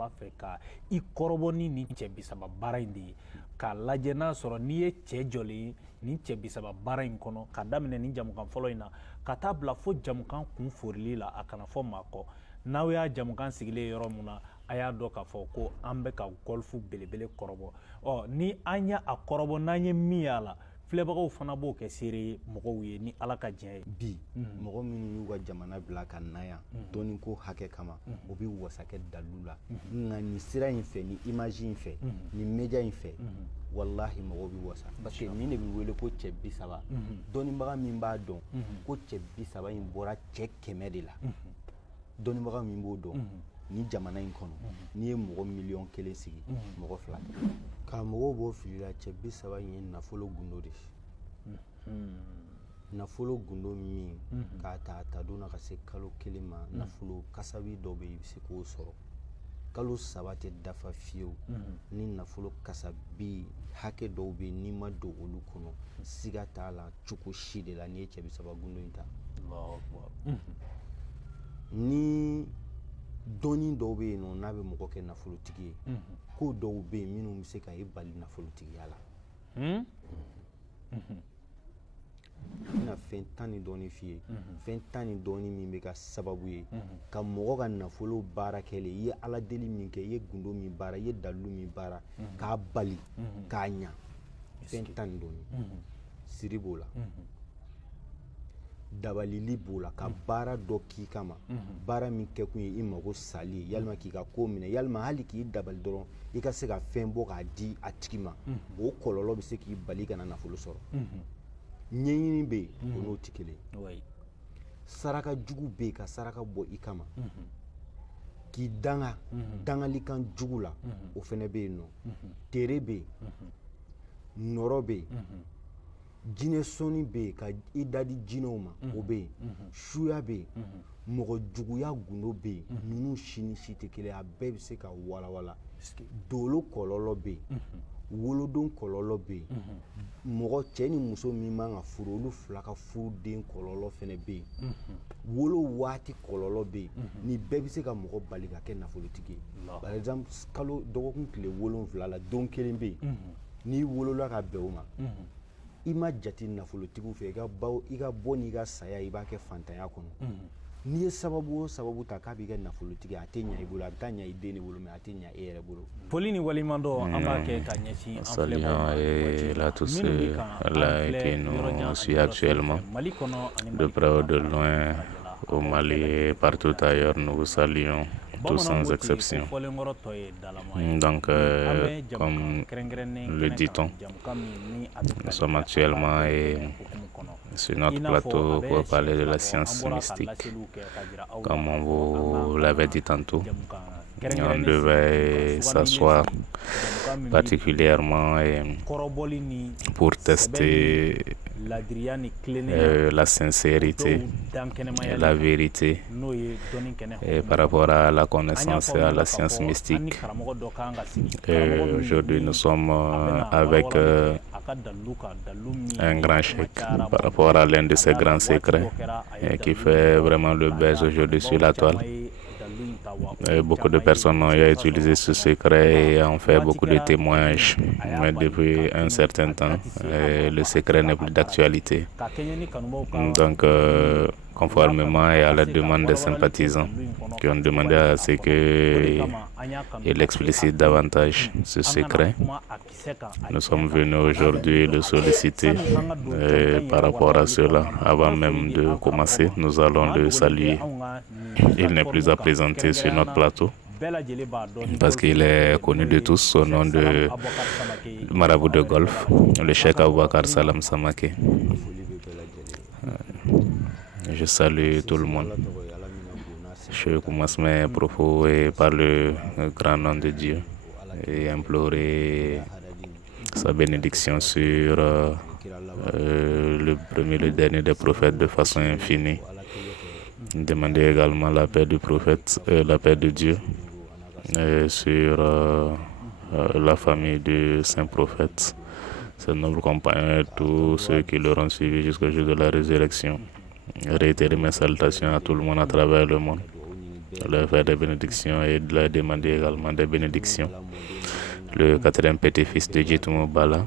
b'a fɛ ka I kɔrɔbɔ ni nin cɛ 30 baara in de ye k'a lajɛ n'a sɔrɔ n'i ye cɛ jɔlen ye nin cɛ 30 baara in kɔnɔ ka daminɛ nin jamukan fɔlɔ in na ka taa bila fo jamukan kun forili la a kana fɔ maa kɔ n'aw y'a jamukan sigilen yɔrɔ mun na a y'a dɔn k'a fɔ ko an bɛ ka golf belebele kɔrɔbɔ ni an y'a kɔrɔbɔ n'an ye min y'a la filɛbagaw fana b'o kɛ seere mɔgɔw ye ni Ala ka diɲɛ ye bi mɔgɔ minnu y'u ka jamana bila ka na yan dɔɔni ko hakɛ kama o bɛ wasa kɛ dalu la nka nin sira in fɛ ni image in fɛ ni media in fɛ wallahi mɔgɔw bɛ wasa parce que nin de bɛ wele ko cɛ 30 dɔnnibaga min b'a dɔn ko cɛ 30 in bɔra cɛ 100 de la dɔnnibaga min b'o dɔn ni jamana in kɔnɔ n'i ye mɔgɔ miliyɔn 1 sigi mɔgɔ 2 ka mɔgɔw b'o fili la cɛ 30 in ye nafolo gundo de nafolo gundo min k'a ta don na ka se kalo 1 ma nafolo kasabi dɔ bɛ yen i bɛ se k'o sɔrɔ kalo 3 tɛ dafa fiyewu ni nafolo kasabi hakɛ dɔw bɛ yen n'i ma don olu kɔnɔ siga t'a la cogo si de la n'i ye cɛ 30 gundo in ta ni dɔnni dɔw bɛ yen nɔ n'a bɛ mɔgɔ kɛ nafolotigi ye ko dɔw bɛ yen minnu bɛ se ka i bali nafolotigiya la n bɛna fɛn 10 ni dɔɔni f'i ye fɛn 10 ni dɔɔni min bɛ ka sababu ye ka mɔgɔ ka nafolo baara kɛlen i ye ala deli min kɛ i ye gundo min baara i ye dalu min baara k'a bali k'a ɲa fɛn 10 ni dɔɔni siri b'o la dabalili b'o la ka baara dɔ k'i kama baara min kɛ kun ye i mago sali ye yalima k'i ka ko minɛ yalima hali k'i dabali dɔrɔn i ka se ka fɛn bɔ k'a di a tigi ma o kɔlɔlɔ bɛ se k'i bali kana nafolo sɔrɔ ɲɛɲini bɛ yen o n'o tɛ kelen saraka jugu bɛ yen ka saraka bɔ i kama k'i danga dangalikan jugu la o fɛnɛ bɛ yen nɔ tere bɛ yen nɔrɔ bɛ yen jinɛ sɔnni bɛ yen ka i dadi jinɛw ma o bɛ yen suya bɛ yen mɔgɔ juguya gundo bɛ yen ninnu si ni si tɛ kelen a bɛɛ bɛ se ka walawala dolo kɔlɔlɔ bɛ yen wolodon kɔlɔlɔ bɛ yen mɔgɔ cɛ ni muso min man ka furu olu 2 ka furu den kɔlɔlɔ fɛnɛ bɛ yen wolo waati kɔlɔlɔ bɛ yen ni bɛɛ bɛ se ka mɔgɔ bali ka kɛ nafolotigi ye par exemple kalo dɔgɔkun tile 7 la don kelen bɛ yen n'i wolola ka bɛn o ma i ma jate nafolotigiw fɛ i ka bɔ n'i ka saya i b'a kɛ fantanya kɔnɔ n'i ye sababu o sababu ta k'a b'i kɛ nafolotigi a tɛ ɲɛ i bolo a bɛ taa ɲɛ i den de bolo mais a tɛ ɲɛ e yɛrɛ bolo. Foli ni walimadɔ an b'a kɛ ka ɲɛsin an Saluant et là tous là que nous suit actuellement de près ou de loin au Mali et partout ailleurs, nous vous saluons tous sans exception. Donc, comme le dit-on, nous sommes actuellement sur notre plateau pour parler de la science mystique. Comme on vous l'avait dit tantôt, on devait s'asseoir particulièrement pour tester la sincérité et la vérité et par rapport à la connaissance et à la science mystique. Aujourd'hui, nous sommes avec un grand cheikh par rapport à l'un de ces grands secrets qui fait vraiment le buzz aujourd'hui sur la toile. Beaucoup de personnes ont utilisé ce secret et ont fait beaucoup de témoignages, mais depuis un certain temps, le secret n'est plus d'actualité. Donc, conformément à la demande des sympathisants qui ont demandé à ce qu'il explicite davantage ce secret, nous sommes venus aujourd'hui le solliciter par rapport à cela. Avant même de commencer, nous allons le saluer. Il n'est plus à présenter sur notre plateau parce qu'il est connu de tous au nom de marabout de golf, le cheikh Aboubakar Salam Samake. Je salue tout le monde. Je commence mes propos par le grand nom de Dieu et implorer sa bénédiction sur le premier et le dernier des prophètes de façon infinie. Demander également la paix du prophète, la paix de Dieu sur la famille du saint prophète, ses nobles compagnons et tous ceux qui l'auront suivi jusqu'au jour de la résurrection. Réitérer mes salutations à tout le monde à travers le monde. leur faire des bénédictions et de leur demander également des bénédictions. Le quatrième petit-fils de Djitoumou Bala,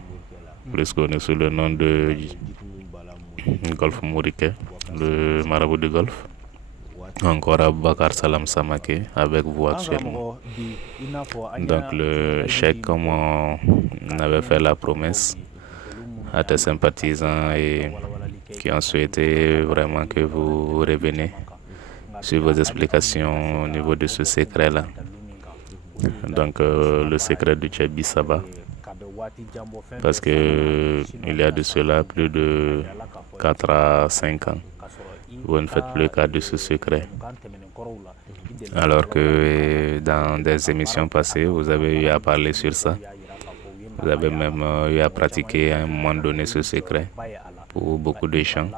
plus connu sous le nom de Golf Mouriké, le marabout du Golfe. Encore Abubakar Salam Samake avec vous actuellement. Donc le chèque, comme on avait fait la promesse à tes sympathisants et qui ont souhaité vraiment que vous reveniez sur vos explications au niveau de ce secret-là. Donc le secret du Tchebi Saba, parce que il y a de cela plus de 4 à 5 ans, vous ne faites plus cas de ce secret. Alors que dans des émissions passées, vous avez eu à parler sur ça. Vous avez même eu à pratiquer à un moment donné ce secret pour beaucoup de gens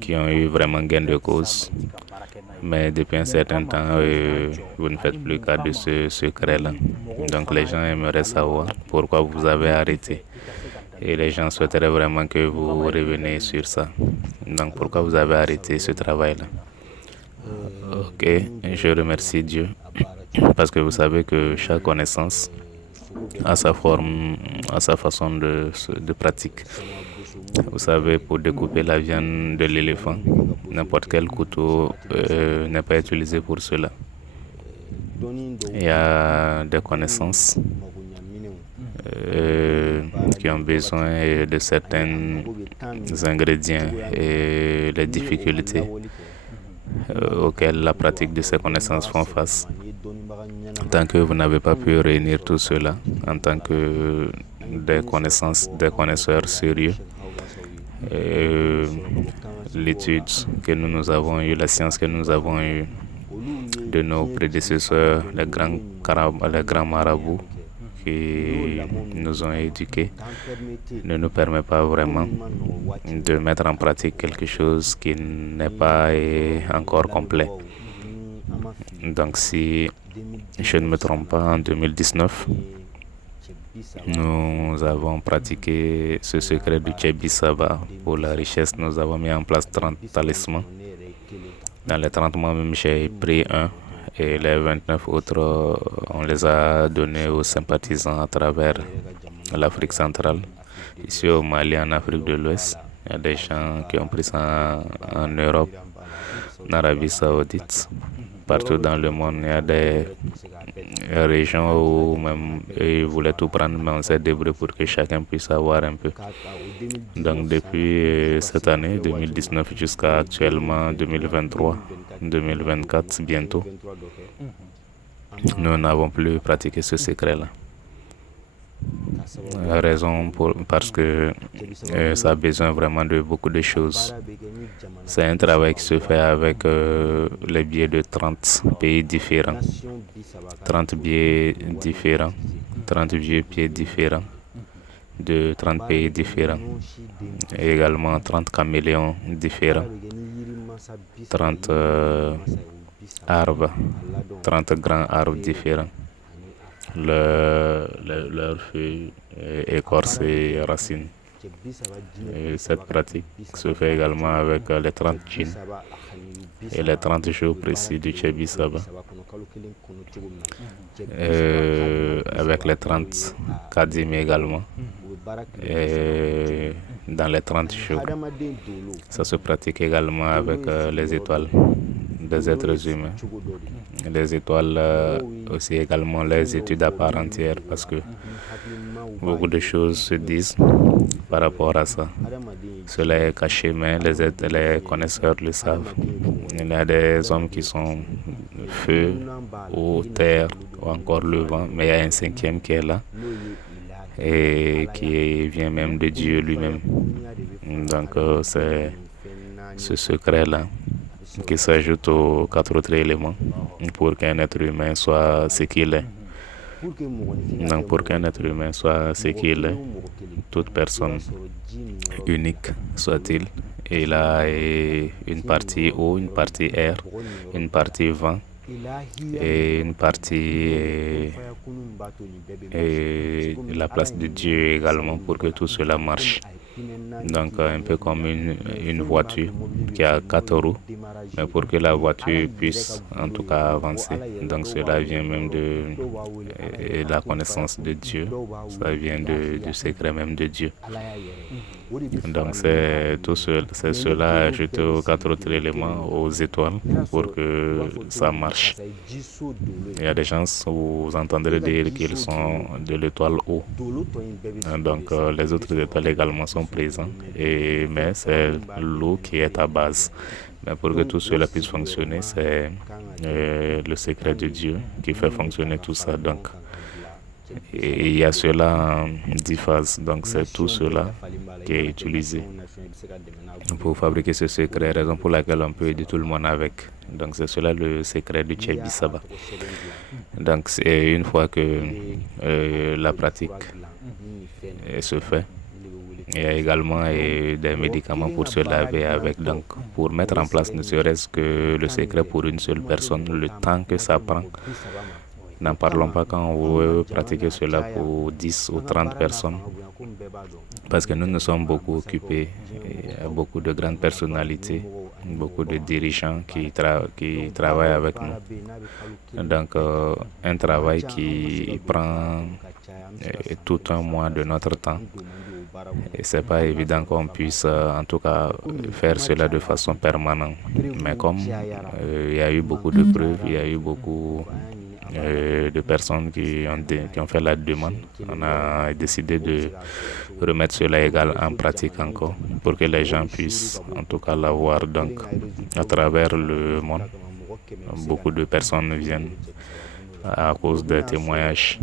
qui ont eu vraiment gain de cause. Mais depuis un certain temps, vous ne faites plus cas de ce secret-là. Donc les gens aimeraient savoir pourquoi vous avez arrêté. Et les gens souhaiteraient vraiment que vous reveniez sur ça. Donc pourquoi vous avez arrêté ce travail-là? Ok, je remercie Dieu. Parce que vous savez que chaque connaissance a sa forme, a sa façon de pratique. Vous savez, pour découper la viande de l'éléphant, n'importe quel couteau n'est pas utilisé pour cela. Il y a des connaissances qui ont besoin de certains ingrédients et les difficultés auxquelles la pratique de ces connaissances font face. Tant que vous n'avez pas pu réunir tout cela en tant que des connaisseurs sérieux, l'étude que nous avons eue, la science que nous avons eue de nos prédécesseurs, les grands marabouts qui nous ont éduqués, ne nous permet pas vraiment de mettre en pratique quelque chose qui n'est pas encore complet. Donc si je ne me trompe pas, en 2019, nous avons pratiqué ce secret du Tchebi Saba. Pour la richesse, nous avons mis en place 30 talismans. Dans les 30 mois même, j'ai pris un. Et les 29 autres, on les a donnés aux sympathisants à travers l'Afrique centrale. Ici au Mali, en Afrique de l'Ouest, il y a des gens qui ont pris ça en Europe, en Arabie Saoudite. Partout dans le monde, il y a des régions où même ils voulaient tout prendre, mais on s'est débrouillé pour que chacun puisse avoir un peu. Donc depuis cette année, 2019 jusqu'à actuellement 2023, 2024 bientôt, nous n'avons plus pratiqué ce secret-là. La raison parce que ça a besoin vraiment de beaucoup de choses. C'est un travail qui se fait avec les billets de 30 pays différents, 30 billets différents, 30 vieux pieds différents de 30 pays différents, et également 30 caméléons différents, 30 arbres, 30 grands arbres différents. Leurs feuilles, écorces et racines. Et cette pratique se fait également avec les 30 djinns et les 30 jours précis du Tchebi Saba. Avec les 30 kadim également. Et dans les 30 jours, ça se pratique également avec les étoiles des êtres humains. Les étoiles aussi également les études à part entière, parce que beaucoup de choses se disent par rapport à ça. Cela est caché, mais les connaisseurs le savent. Il y a des hommes qui sont feu, eau, terre ou encore le vent, mais il y a un cinquième qui est là et qui vient même de Dieu lui-même. Donc c'est ce secret-là qui s'ajoute aux 4 autres éléments pour qu'un être humain soit ce qu'il est. Donc pour qu'un être humain soit ce qu'il est, toute personne unique soit-il, il a une partie eau, une partie air, une partie vent et une partie et la place de Dieu également pour que tout cela marche. Donc un peu comme une voiture qui a 4 roues, mais pour que la voiture puisse en tout cas avancer. Donc cela vient même de la connaissance de Dieu, ça vient du secret même de Dieu. Donc c'est cela ajouté aux 4 autres éléments, aux étoiles, pour que ça marche. Il y a des gens où vous entendrez dire qu'ils sont de l'étoile eau. Donc les autres étoiles également sont présentes, mais c'est l'eau qui est à base. Mais pour que tout cela puisse fonctionner, c'est le secret de Dieu qui fait fonctionner tout ça. Donc, et il y a cela en 10 phases. Donc c'est tout cela qui est utilisé pour fabriquer ce secret, raison pour laquelle on peut aider tout le monde avec. Donc c'est cela le secret du Tchebi Saba. Donc c'est une fois que la pratique se fait, il y a également des médicaments pour se laver avec, donc pour mettre en place ne serait-ce que le secret pour une seule personne, le temps que ça prend. N'en parlons pas quand on veut pratiquer cela pour 10 ou 30 personnes, parce que nous sommes beaucoup occupés. Il y a beaucoup de grandes personnalités, beaucoup de dirigeants qui travaillent avec nous. Donc un travail qui prend tout un mois de notre temps. Et c'est pas évident qu'on puisse en tout cas faire cela de façon permanente. Mais comme il y a eu beaucoup de preuves, il y a eu beaucoup de personnes qui ont fait la demande, on a décidé de remettre cela égal en pratique encore pour que les gens puissent en tout cas l'avoir. Donc à travers le monde, beaucoup de personnes viennent à cause des témoignages,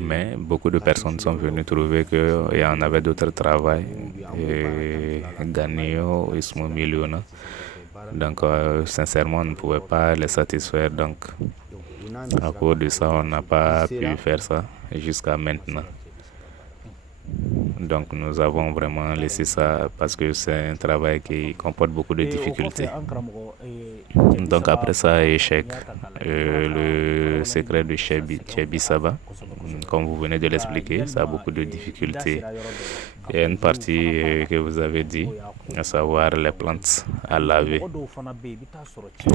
mais beaucoup de personnes sont venues trouver qu'il y en avait d'autres travail et Ganio, Ismo Miliona. Donc sincèrement on ne pouvait pas les satisfaire, donc à cause de ça on n'a pas pu faire ça jusqu'à maintenant. Donc nous avons vraiment laissé ça parce que c'est un travail qui comporte beaucoup de difficultés. Donc après ça, échec, le secret de Tchebi Saba, comme vous venez de l'expliquer, ça a beaucoup de difficultés. Il y a une partie que vous avez dit, à savoir les plantes à laver.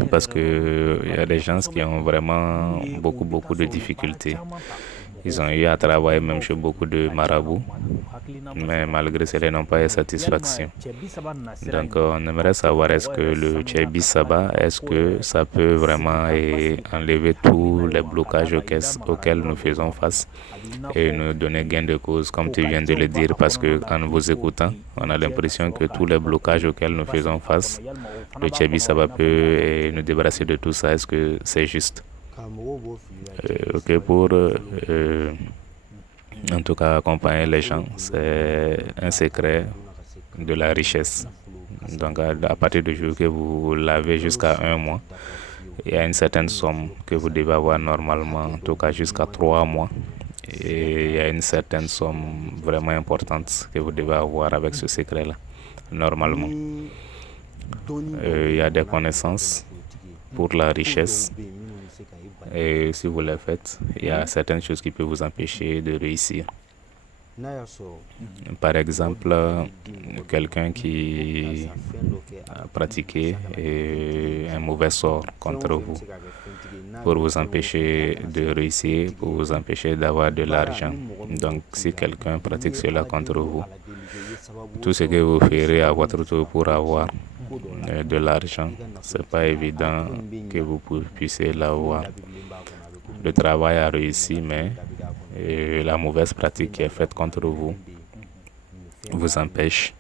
Parce qu'il y a des gens qui ont vraiment beaucoup de difficultés. Ils ont eu à travailler même chez beaucoup de marabouts, mais malgré cela, ils n'ont pas eu satisfaction. Donc, on aimerait savoir, est-ce que le Tchebi Saba, est-ce que ça peut vraiment enlever tous les blocages auxquels nous faisons face et nous donner gain de cause, comme tu viens de le dire, parce qu'en vous écoutant, on a l'impression que tous les blocages auxquels nous faisons face, le Tchebi Saba peut nous débarrasser de tout ça. Est-ce que c'est juste? Ok, pour en tout cas accompagner les gens, c'est un secret de la richesse. Donc à partir du jour que vous l'avez jusqu'à 1 mois, il y a une certaine somme que vous devez avoir normalement, en tout cas jusqu'à 3 mois. Et il y a une certaine somme vraiment importante que vous devez avoir avec ce secret-là, normalement. Il y a des connaissances pour la richesse. Et si vous le faites, il y a certaines choses qui peuvent vous empêcher de réussir. Par exemple, quelqu'un qui a pratiqué un mauvais sort contre vous pour vous empêcher de réussir, pour vous empêcher d'avoir de l'argent. Donc, si quelqu'un pratique cela contre vous, tout ce que vous ferez à votre tour pour avoir de l'argent, c'est pas évident que vous puissiez l'avoir. Le travail a réussi, mais la mauvaise pratique qui est faite contre vous vous empêche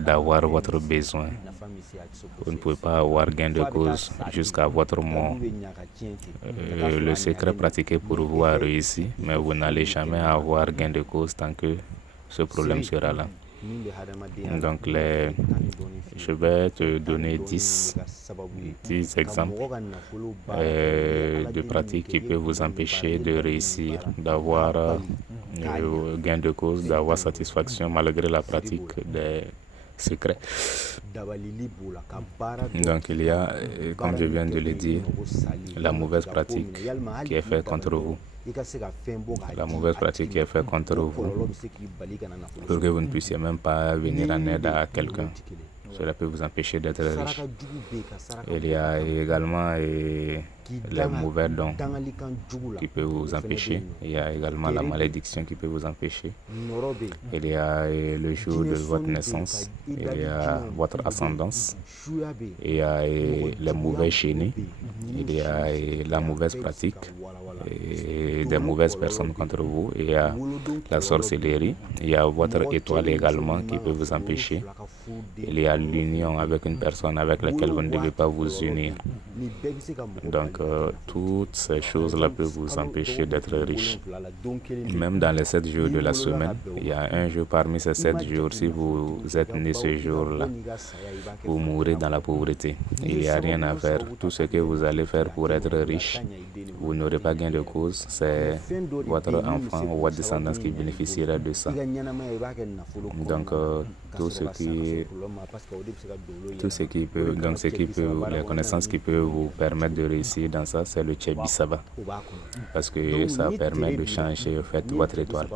d'avoir votre besoin. Vous ne pouvez pas avoir gain de cause jusqu'à votre mort. Le secret pratiqué pour vous a réussi, mais vous n'allez jamais avoir gain de cause tant que ce problème sera là. Donc, je vais te donner 10 exemples de pratiques qui peuvent vous empêcher de réussir, d'avoir gain de cause, d'avoir satisfaction malgré la pratique secret. Donc il y a, comme je viens de le dire, la mauvaise pratique qui est faite contre vous. La mauvaise pratique qui est faite contre vous pour que vous ne puissiez même pas venir en aide à quelqu'un. Cela peut vous empêcher d'être riche. Il y a également les mauvais dons qui peuvent vous empêcher. Il y a également la malédiction qui peut vous empêcher. Il y a le jour de votre naissance. Il y a votre ascendance. Il y a les mauvais génies. Il y a la mauvaise pratique et des mauvaises personnes contre vous. Il y a la sorcellerie. Il y a votre étoile également qui peut vous empêcher. Il y a l'union avec une personne avec laquelle vous ne devez pas vous unir. Donc, toutes ces choses-là peuvent vous empêcher d'être riche. Même dans les 7 jours de la semaine, il y a un jour parmi ces 7 jours, si vous êtes né ce jour-là, vous mourrez dans la pauvreté. Il n'y a rien à faire. Tout ce que vous allez faire pour être riche, vous n'aurez pas gain de cause. C'est votre enfant ou votre descendance qui bénéficiera de ça. Donc, les connaissances qui peuvent vous permettre de réussir dans ça, c'est le Tchebi Saba. Parce que ça permet de changer en fait, votre étoile.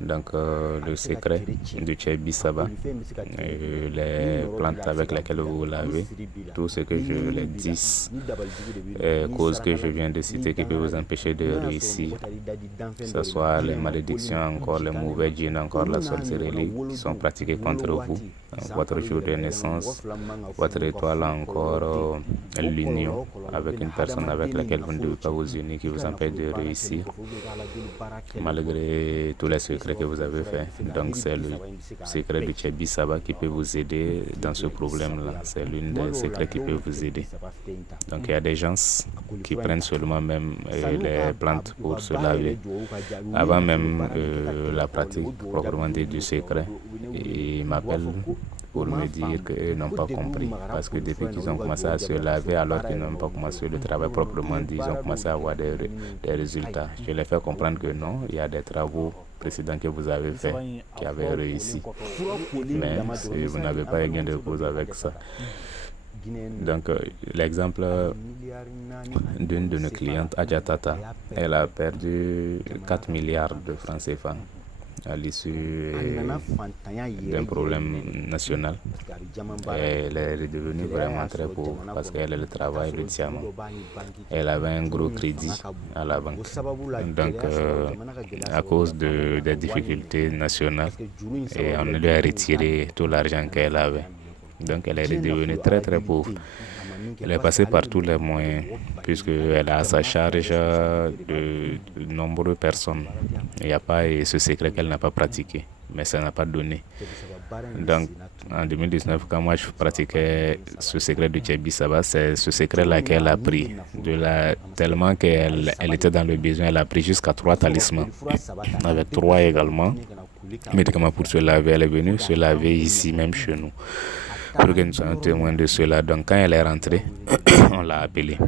Donc, le secret du Tchebi Saba, les plantes avec lesquelles vous lavez, tout ce que je les dis, causes que je viens de citer qui peuvent vous empêcher de réussir, que ce soit les malédictions, encore les mauvais djinns, encore la sorcellerie qui sont pratiquées contre vous, votre jour de naissance, votre étoile, encore l'union avec une personne avec laquelle vous ne devez pas vous unir, qui vous empêche de réussir, malgré tous les secrets que vous avez faits. Donc c'est le secret du Tchebi Saba qui peut vous aider dans ce problème-là. C'est l'une des secrets qui peut vous aider. Donc il y a des gens qui prennent seulement même les plantes pour se laver. Avant même la pratique proprement dit du secret, ils m'appellent pour me dire qu'ils n'ont pas compris. Parce que depuis qu'ils ont commencé à se laver, alors qu'ils n'ont pas commencé le travail proprement dit, ils ont commencé à avoir des résultats. Je les fais comprendre que non, il y a des travaux précédents que vous avez faits qui avaient réussi. Mais vous n'avez pas gain de cause avec ça. Donc, l'exemple d'une de nos clientes, Adjatata, elle a perdu 4 milliards de francs CFA à l'issue d'un problème national. Elle est redevenue vraiment très pauvre parce qu'elle a le travail, le diamant. Elle avait un gros crédit à la banque. Donc, à cause des difficultés nationales, et on lui a retiré tout l'argent qu'elle avait. Donc, elle est redevenue très très pauvre. Elle est passée par tous les moyens, puisqu'elle a à sa charge de nombreuses personnes. Il n'y a pas ce secret qu'elle n'a pas pratiqué, mais ça n'a pas donné. Donc, en 2019, quand moi je pratiquais ce secret du Tchebi Saba, c'est ce secret-là qu'elle a pris. Tellement qu'elle était dans le besoin, elle a pris jusqu'à 3 talismans, avec 3 également médicaments pour se laver. Elle est venue se laver ici, même chez nous, pour que nous soyons témoins de cela. Donc quand elle est rentrée, on l'a appelée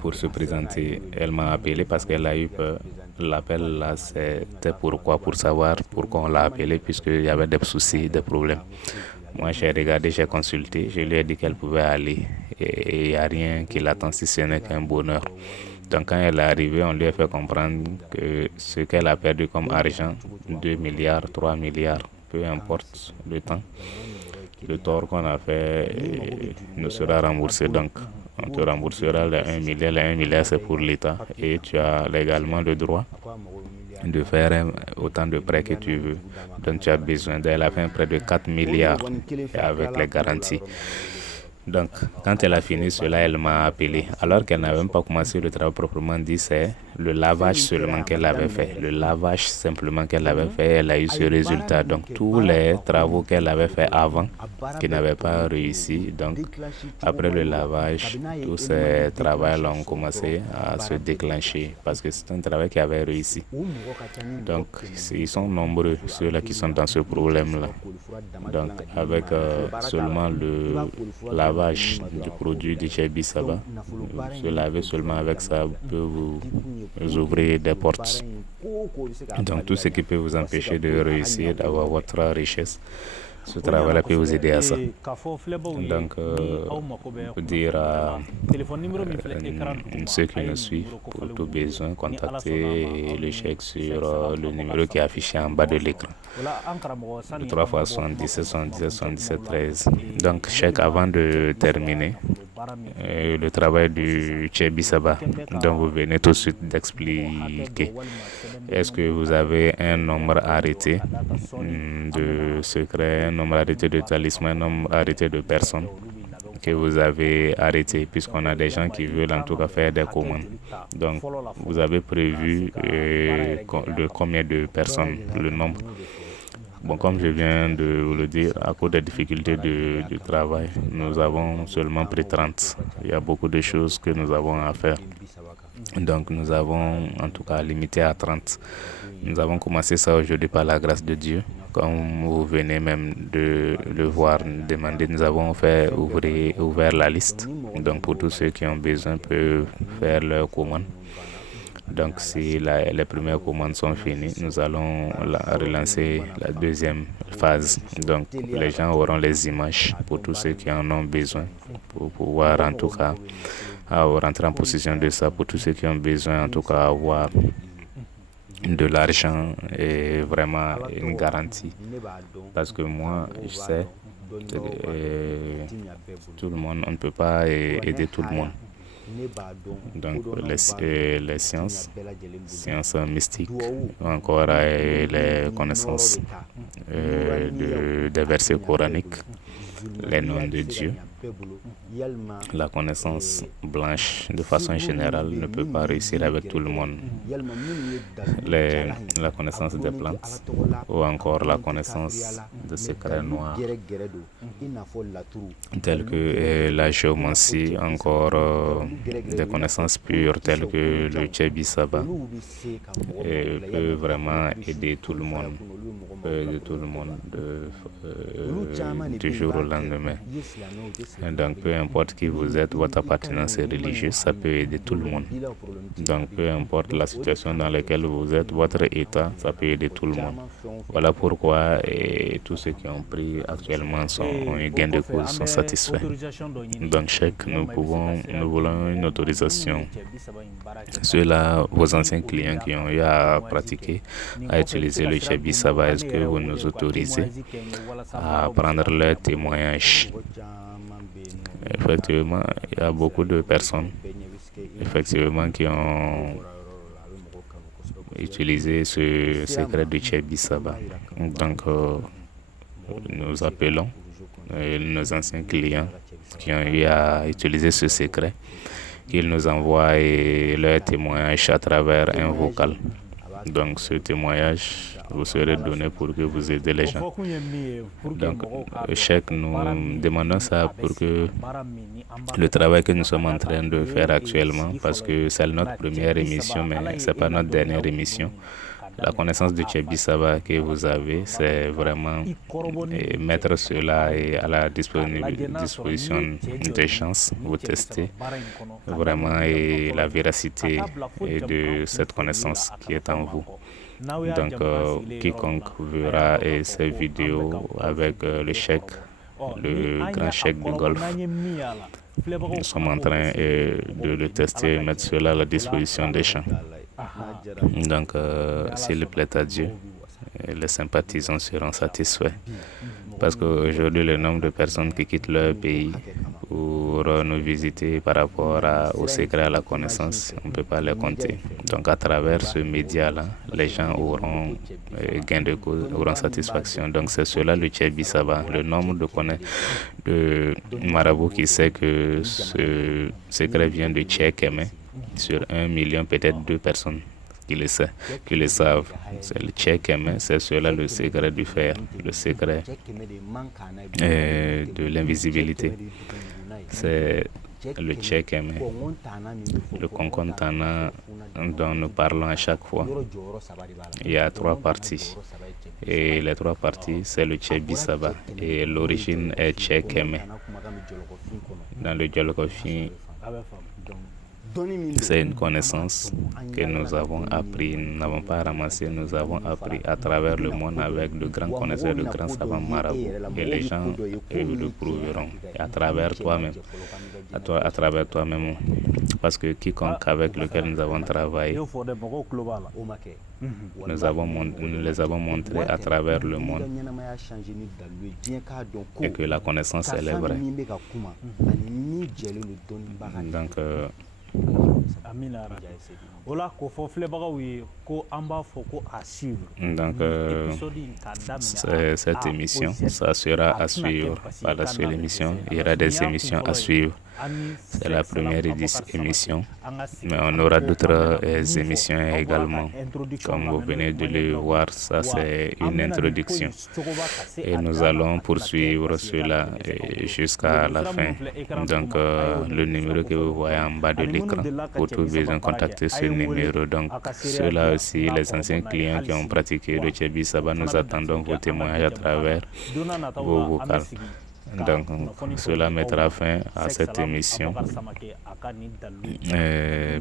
pour se présenter. Elle m'a appelé parce qu'elle a eu peur. L'appel là, c'était pourquoi? Pour savoir pourquoi on l'a appelée, puisqu'il y avait des soucis, des problèmes. Moi, j'ai regardé, j'ai consulté, je lui ai dit qu'elle pouvait aller. Et il n'y a rien qui l'attend si ce n'est qu'un bonheur. Donc quand elle est arrivée, on lui a fait comprendre que ce qu'elle a perdu comme argent, 2 milliards, 3 milliards, peu importe le temps, le tort qu'on a fait nous sera remboursé. Donc, on te remboursera les 1 milliard. Les 1 milliard, c'est pour l'État. Et tu as légalement le droit de faire autant de prêts que tu veux. Donc, tu as besoin d'elle. Elle a fait un prêt de 4 milliards avec les garanties. Donc, quand elle a fini cela, elle m'a appelé. Alors qu'elle n'avait même pas commencé le travail proprement dit, c'est le lavage seulement qu'elle avait fait. Le lavage simplement qu'elle avait fait, elle a eu ce résultat. Donc, tous les travaux qu'elle avait fait avant, qui n'avaient pas réussi. Donc, après le lavage, tous ces travaux-là ont commencé à se déclencher parce que c'est un travail qui avait réussi. Donc, ils sont nombreux, ceux-là qui sont dans ce problème-là. Donc, avec seulement le lavage du produit du Tchebi Saba, se laver seulement avec ça peut vous ouvrir des portes. Donc tout ce qui peut vous empêcher de réussir, d'avoir votre richesse, Ce travail-là peut vous aider à ça. Donc, pour dire à ceux qui nous suivent, pour tout besoin, contactez le chèque sur le numéro qui est affiché en bas de l'écran. 3 fois 77 77 77 13. Donc, chèque, avant de terminer, le travail du Tchebi Saba, dont vous venez tout de suite d'expliquer. Est-ce que vous avez un nombre arrêté de secrets, un nombre arrêté de talismans, un nombre arrêté de personnes que vous avez arrêté, puisqu'on a des gens qui veulent en tout cas faire des commandes. Donc, vous avez prévu de combien de personnes, le nombre? Bon, comme je viens de vous le dire, à cause des difficultés du travail, nous avons seulement pris 30. Il y a beaucoup de choses que nous avons à faire. Donc, nous avons en tout cas limité à 30. Nous avons commencé ça aujourd'hui par la grâce de Dieu. Comme vous venez même de le voir, demander, nous avons ouvert la liste. Donc, pour tous ceux qui ont besoin, peuvent faire leur commande. Donc, si les premières commandes sont finies, nous allons relancer la deuxième phase. Donc, les gens auront les images pour tous ceux qui en ont besoin, pour pouvoir en tout cas rentrer en possession de ça, pour tous ceux qui ont besoin en tout cas avoir de l'argent et vraiment une garantie. Parce que moi, je sais, tout le monde, on ne peut pas aider tout le monde. Donc les sciences mystiques, encore les connaissances des versets coraniques, les noms de Dieu, la connaissance blanche de façon générale ne peut pas réussir avec tout le monde. La connaissance des plantes ou encore la connaissance des secrets noirs tels que la géomancie, encore des connaissances pures telles que le Tchebi Saba peut vraiment aider tout le monde. Du jour au lendemain. Donc, peu importe qui vous êtes, votre appartenance religieuse, ça peut aider tout le monde. Donc, peu importe la situation dans laquelle vous êtes, votre état, ça peut aider tout le monde. Voilà pourquoi tous ceux qui ont pris actuellement ont eu gain de cause, sont satisfaits. Donc, chèque, nous voulons une autorisation. Ceux-là, vos anciens clients qui ont eu à pratiquer, à utiliser le Tchebi Saba, est-ce que vous nous autorisez à prendre leur témoignage? Effectivement, il y a beaucoup de personnes effectivement qui ont utilisé ce secret du Tchebi Saba. Donc, nous appelons nos anciens clients qui ont eu à utiliser ce secret, qu'ils nous envoient leur témoignage à travers un vocal. Donc, ce témoignage vous serez donné pour que vous aidez les gens. Donc, chèque, nous demandons ça pour que le travail que nous sommes en train de faire actuellement, parce que c'est notre première émission, mais ce n'est pas notre dernière émission. La connaissance du Tchebi Saba que vous avez, c'est vraiment mettre cela à la disposition des gens. Vous testez vraiment la véracité de cette connaissance qui est en vous. Donc, quiconque verra ces vidéos avec le chèque, le grand chèque du Golfe, nous sommes en train de le tester et mettre cela à la disposition des gens. Donc, s'il plaît à Dieu, les sympathisants seront satisfaits. Parce qu'aujourd'hui, le nombre de personnes qui quittent leur pays pour nous visiter par rapport au secret, à la connaissance, on ne peut pas les compter. Donc, à travers ce média-là, les gens auront gain de cause, auront satisfaction. Donc, c'est cela le Tchebi Saba. Le nombre de marabouts qui sait que ce secret vient de Tchèque-Aimé, sur 1 million, peut-être 2 personnes qui le savent. C'est le Tchèque-Aimé, c'est cela le secret du fer, le secret de l'invisibilité. C'est le Tchèque-Aimé, le Konkontana dont nous parlons à chaque fois. Il y a 3 parties. Et les 3 parties, c'est le Tchebi Saba. Et l'origine est Tchèque-Aimé. Dans le Djolokofin, C'est une connaissance que nous avons appris, nous n'avons pas ramassé, nous avons appris à travers le monde avec de grands connaisseurs, de grands savants marabouts. Et les gens le prouveront. Et à travers toi-même, à travers toi-même, parce que quiconque avec lequel nous avons travaillé, nous les avons montrés à travers le monde et que la connaissance, elle est vraie. Donc, cette émission, ça sera à suivre. Par la seule émission, il y aura des émissions à suivre. C'est la première émission, mais on aura d'autres émissions également. Comme vous venez de le voir, ça c'est une introduction. Et nous allons poursuivre cela jusqu'à la fin. Donc le numéro que vous voyez en bas de l'écran, pour tout besoin, contacter ce numéro. Donc ceux-là aussi, les anciens clients qui ont pratiqué le Tchebi Saba, nous attendons vos témoignages à travers vos vocales. Donc, cela mettra fin à cette émission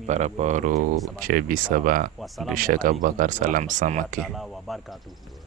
par rapport au Tchebi Saba de Cheikh Aboubakar Salam Samake.